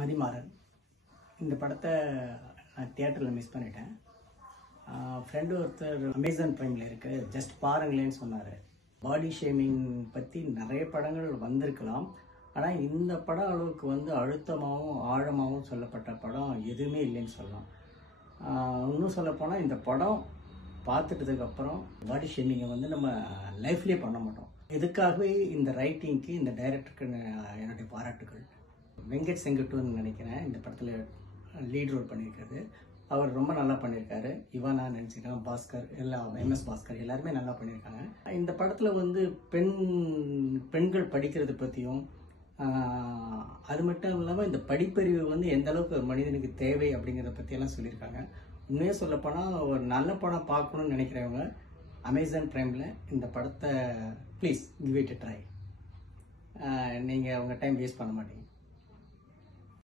மதிமாறன். இந்த படத்தை நான் தியேட்டரில் மிஸ் பண்ணிட்டேன். ஃப்ரெண்டு ஒருத்தர் அமேசான் ப்ரைமில் இருக்குது, ஜஸ்ட் பாருங்களேன்னு சொன்னார். பாடி ஷேமிங் பற்றி நிறைய படங்கள் வந்திருக்கலாம், ஆனால் இந்த படம் அளவுக்கு அழுத்தமாகவும் ஆழமாகவும் சொல்லப்பட்ட படம் எதுவுமே இல்லைன்னு சொல்லலாம். இன்னும் சொல்லப்போனால் இந்த படம் பார்த்துட்டதுக்கப்புறம் பாடி ஷேமிங்கை நம்ம லைஃப்லேயே பண்ண மாட்டோம். இதுக்காகவே இந்த ரைட்டிங்க்கு, இந்த டைரக்டருக்கு என்னுடைய பாராட்டுகள். வெங்கட் செங்குட்டுன்னு நினைக்கிறேன் இந்த படத்தில் லீட் ரோல் பண்ணியிருக்காரு. அவர் ரொம்ப நல்லா பண்ணியிருக்காரு. இவானா நினச்சிக்கிறேன், பாஸ்கர், எல்லாம் MS பாஸ்கர் எல்லாருமே நல்லா பண்ணியிருக்காங்க. இந்த படத்தில் பெண்கள் படிக்கிறது பற்றியும், அது மட்டும் இல்லாமல் இந்த படிப்பறிவு எந்த அளவுக்கு ஒரு மனிதனுக்கு தேவை அப்படிங்கிறத பற்றியெல்லாம் சொல்லியிருக்காங்க. உண்மையாக சொல்லப்போனால் ஒரு நல்ல படம் பார்க்கணுன்னு நினைக்கிறவங்க அமேசான் ப்ரைமில் இந்த படத்தை please give it a try. நீங்கள் உங்கள் டைம் வேஸ்ட் பண்ண மாட்டீங்க.